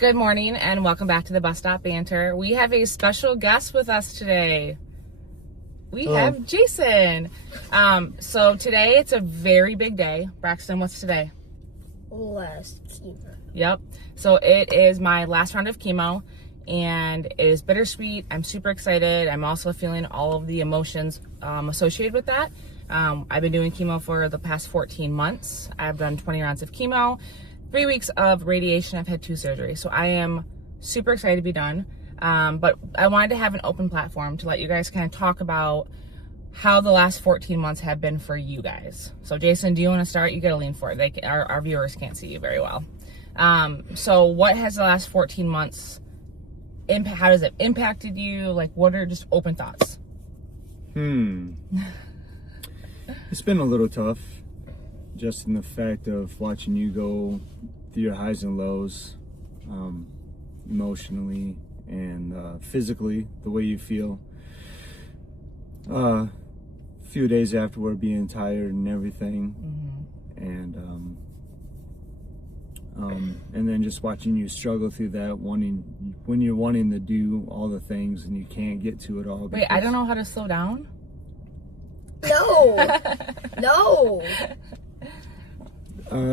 Good morning and welcome back to the Bus Stop Banter. We have a special guest with us today. We have Jason. So today it's a very big day. Braxton, what's today? Last chemo. Yep. So it is my last round of chemo and it is bittersweet. I'm super excited. I'm also feeling all of the emotions associated with that. I've been doing chemo for the past 14 months. I've done 20 rounds of chemo. 3 weeks of radiation. I've had 2 surgeries. So I am super excited to be done. But I wanted to have an open platform to let you guys kind of talk about how the last 14 months have been for you guys. So Jason, do you want to start? You got to lean forward. Our viewers can't see you very well. So what has the last 14 months, how does it impacted you? Like, what are just open thoughts? It's been a little tough. Just in the fact of watching you go through your highs and lows, emotionally and physically, the way you feel. A few days afterward, being tired and everything, and then just watching you struggle through that, when you're wanting to do all the things and you can't get to it all. Wait, I don't know how to slow down. No.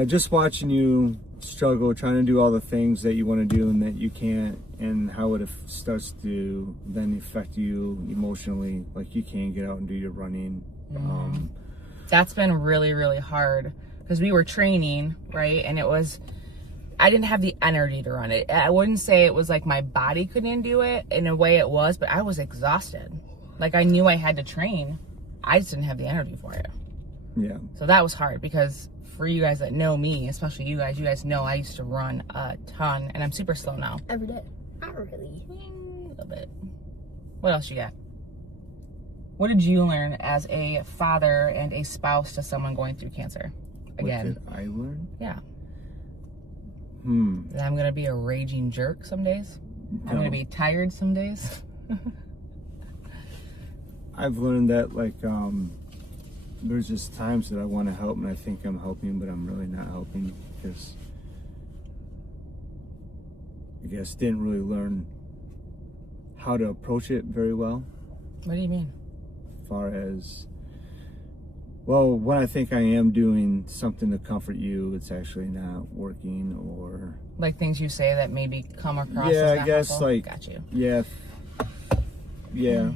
Just watching you struggle, trying to do all the things that you want to do and that you can't, and how it starts to then affect you emotionally. Like you can't get out and do your running. That's been really, really hard because we were training, right? And I didn't have the energy to run it. I wouldn't say it was like my body couldn't do it. In a way it was, but I was exhausted. Like I knew I had to train. I just didn't have the energy for it. Yeah. So that was hard because for you guys that know me, especially you guys know I used to run a ton and I'm super slow now. Every day. Not really. A little bit. What else you got? What did you learn as a father and a spouse to someone going through cancer? Again. What did I learn? Yeah. That I'm going to be a raging jerk some days. I'm going to be tired some days. I've learned that there's just times that I want to help and I think I'm helping, but I'm really not helping because I guess didn't really learn how to approach it very well. What do you mean? As far as, well, when I think I am doing something to comfort you, it's actually not working, or like things you say that maybe come across yeah, as I guess helpful? like Got you. Yeah.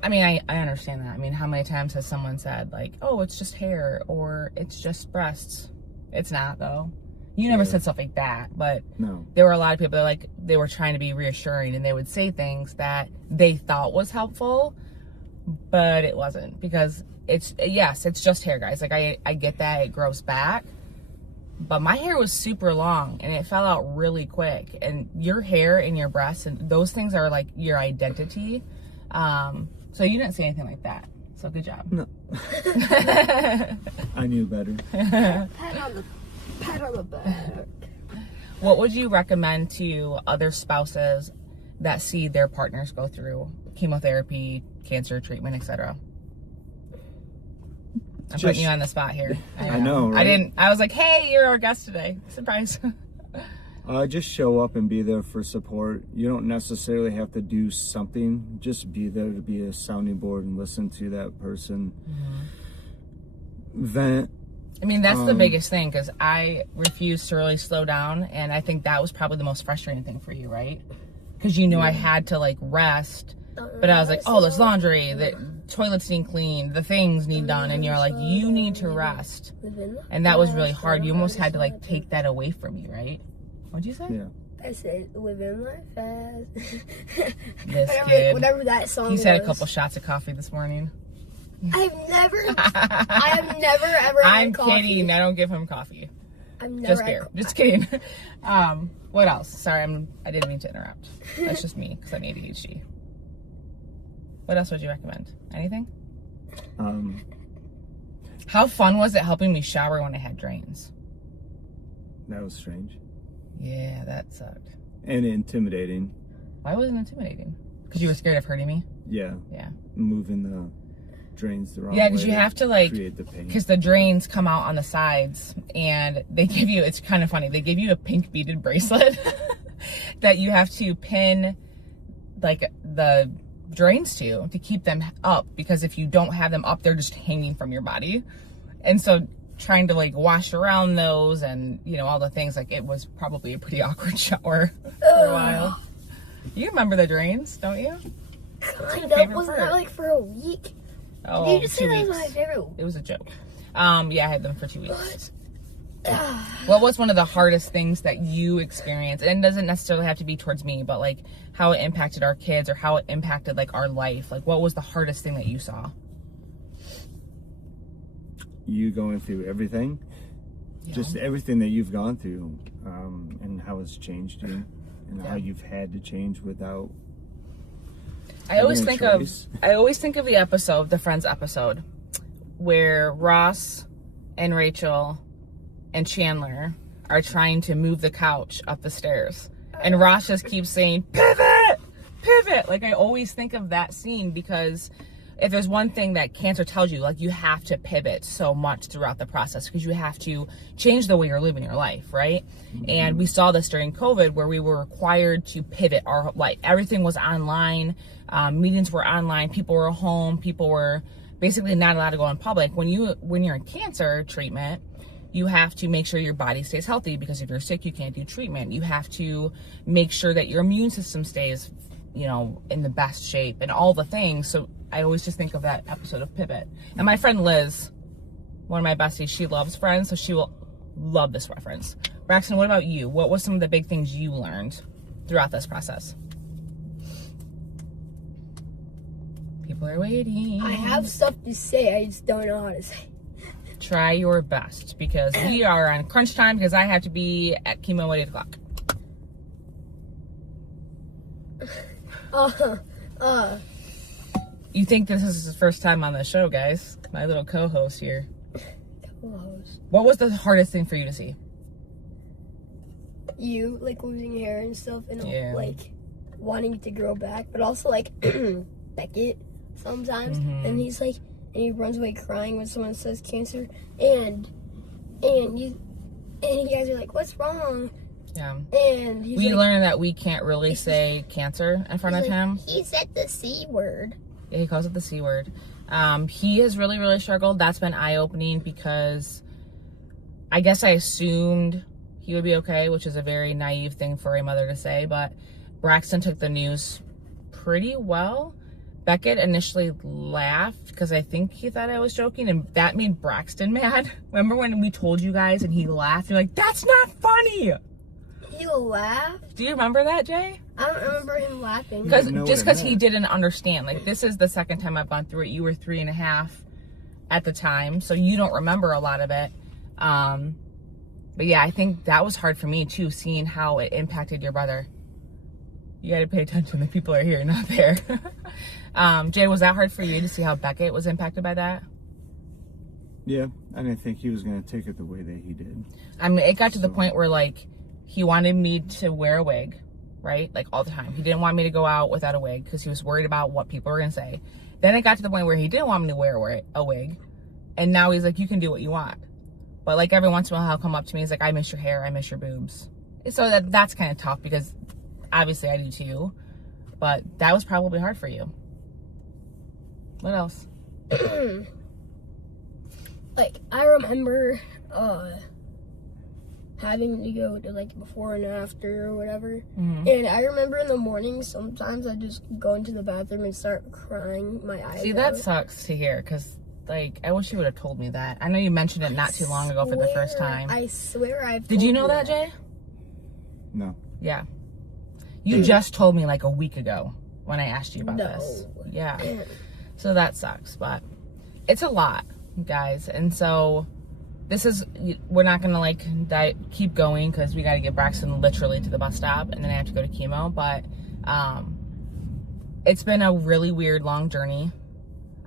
I mean, I understand that. I mean, how many times has someone said, like, oh, it's just hair, or it's just breasts? It's not, though. You never said stuff like that, but No. there were a lot of people that, they were trying to be reassuring, and they would say things that they thought was helpful, but it wasn't, because it's just hair, guys. Like, I get that it grows back, but my hair was super long, and it fell out really quick, and your hair and your breasts, and those things are, like, your identity. So you didn't say anything like that. So good job. No. I knew better. Pat on the back. What would you recommend to other spouses that see their partners go through chemotherapy, cancer treatment, etc.? I'm putting you on the spot here. I know, right? I was like, hey, you're our guest today. Surprise. Just show up and be there for support. You don't necessarily have to do something. Just be there to be a sounding board and listen to that person. Vent. I mean, that's the biggest thing, because I refused to really slow down, and I think that was probably the most frustrating thing for you, right? Because you knew I had to, rest, but I was like, oh, there's laundry, the toilets need cleaned, the things need done, and you're like, you need to rest. And that was really hard. You almost had to, take that away from you, right? What'd you say? Yeah. I said, living life fast. This kid. Whatever that song He's had a was. couple shots of coffee this morning. I have never ever had I'm coffee. kidding. I don't give him coffee. I've never Just had beer. Just kidding. What else? Sorry, I didn't mean to interrupt. That's just me, because I'm ADHD. What else would you recommend? Anything? How fun was it helping me shower when I had drains? That was strange. Yeah, that sucked. And intimidating. Why was it intimidating? Because you were scared of hurting me? Yeah. Yeah. Moving the drains the wrong way. Yeah, because you have to create the pain. because the drains come out on the sides, and they give you, it's kind of funny, they give you a pink beaded bracelet. that you have to pin like the drains to keep them up, because if you don't have them up, they're just hanging from your body. And so trying to like wash around those and, you know, all the things, like it was probably a pretty awkward shower for a while. You remember the drains, don't you? Kind of. Wasn't that like for a week? Oh, Did you just say 2 that weeks. was my favorite? It was a joke. Yeah, I had them for 2 weeks. What was one of the hardest things that you experienced? And it doesn't necessarily have to be towards me, but like how it impacted our kids or how it impacted like our life. Like what was the hardest thing that you saw? You going through everything, Yeah. just everything that you've gone through, and how it's changed you, and Yeah. how you've had to change without. I always having a think of the episode, the Friends episode, where Ross and Rachel and Chandler are trying to move the couch up the stairs. And Ross just keeps saying, pivot, pivot. Like I always think of that scene, because if there's one thing that cancer tells you, like you have to pivot so much throughout the process, because you have to change the way you're living your life, right? Mm-hmm. And we saw this during COVID, where we were required to pivot our life. Everything was online. Meetings were online. People were home. People were basically not allowed to go in public. When you're in cancer treatment, you have to make sure your body stays healthy, because if you're sick, you can't do treatment. You have to make sure that your immune system stays, you know, in the best shape and all the things. So I always just think of that episode of Pivot. And my friend Liz, one of my besties, she loves Friends, so she will love this reference. Braxton, what about you? What was some of the big things you learned throughout this process? People are waiting. I have stuff to say, I just don't know how to say. Try your best, because we are on crunch time, because I have to be at chemo at 8 o'clock. You think this is his first time on the show, guys? My little co-host here. Co-host. What was the hardest thing for you to see? You, like, losing hair and stuff, and, Yeah. like, wanting to grow back, but also, like, Beckett sometimes, Mhm. and he's, like, and he runs away crying when someone says cancer, and you guys are like, what's wrong? Yeah. And he's We like, learned that we can't really say cancer in front of he's like, him. he said the C word. Yeah, he calls it the C word. He has really, really struggled. That's been eye-opening, because I guess I assumed he would be okay, which is a very naive thing for a mother to say, but Braxton took the news pretty well. Beckett initially laughed, because I think he thought I was joking, and that made Braxton mad. Remember when we told you guys and he laughed? You're like, that's not funny! He laughed? Do you remember that, Jay? I don't remember him laughing. didn't know what it Because he meant. didn't understand. Like, this is the second time I've gone through it. You were 3.5 at the time, so you don't remember a lot of it. But yeah, I think that was hard for me too, seeing how it impacted your brother. You got to pay attention. The people are here, not there. Jay, was that hard for you to see how Beckett was impacted by that? Yeah, I didn't think he was going to take it the way that he did. I mean, it got to the point where, like, he wanted me to wear a wig, right? Like, all the time. He didn't want me to go out without a wig, because he was worried about what people were going to say. Then it got to the point where he didn't want me to wear a wig. And now he's like, you can do what you want. But, like, every once in a while, he'll come up to me. He's like, I miss your hair. I miss your boobs. So that's kind of tough, because obviously I do too. But that was probably hard for you. What else? Like, I remember having to go to, like, before and after or whatever. Mm-hmm. And I remember in the morning, sometimes I just go into the bathroom and start crying my eyes See, out. that sucks to hear, because, like, I wish you would have told me that. I know you mentioned it not too long ago for the first time. I swear I've Did you told know that, Jay? No. Yeah. You just told me like a week ago when I asked you about this. Yeah. So that sucks, but it's a lot, guys. And so we're not going to like keep going, because we got to get Braxton literally to the bus stop, and then I have to go to chemo. But it's been a really weird, long journey.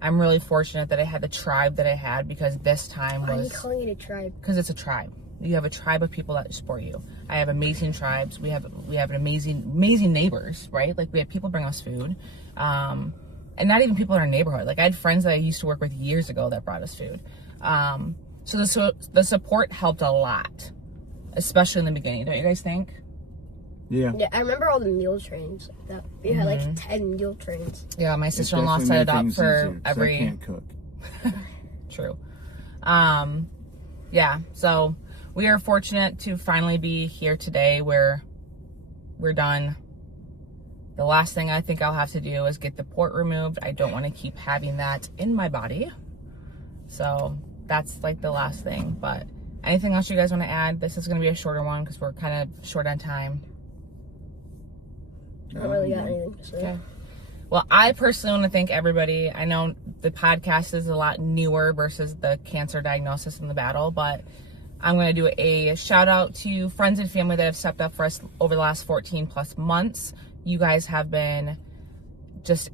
I'm really fortunate that I had the tribe that I had, because this time Why are you was... calling it a tribe? Because it's a tribe. You have a tribe of people that support you. I have amazing tribes. We have an amazing neighbors, right? Like, we have people bring us food. And not even people in our neighborhood. Like, I had friends that I used to work with years ago that brought us food. So the support helped a lot, especially in the beginning. Don't you guys think? Yeah. Yeah, I remember all the meal trains. That we had like 10 meal trains. Yeah, my It sister-in-law definitely set it made up things for easier, 'cause I every. can't cook. True. Yeah, so we are fortunate to finally be here today where we're done. The last thing I think I'll have to do is get the port removed. I don't want to keep having that in my body. So that's like the last thing. But anything else you guys want to add? This is going to be a shorter one because we're kind of short on time. I don't really got anything to say. Okay. Well, I personally want to thank everybody. I know the podcast is a lot newer versus the cancer diagnosis and the battle, but I'm going to do a shout out to friends and family that have stepped up for us over the last 14 plus months. You guys have been just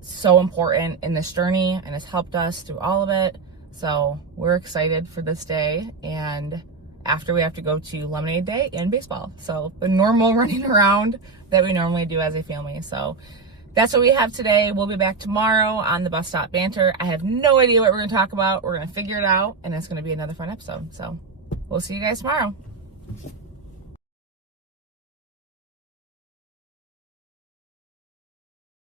so important in this journey and has helped us through all of it. So we're excited for this day. And after we have to go to Lemonade Day and baseball. So the normal running around that we normally do as a family. So that's what we have today. We'll be back tomorrow on the Bus Stop Banter. I have no idea what we're going to talk about. We're going to figure it out, and it's going to be another fun episode. So we'll see you guys tomorrow.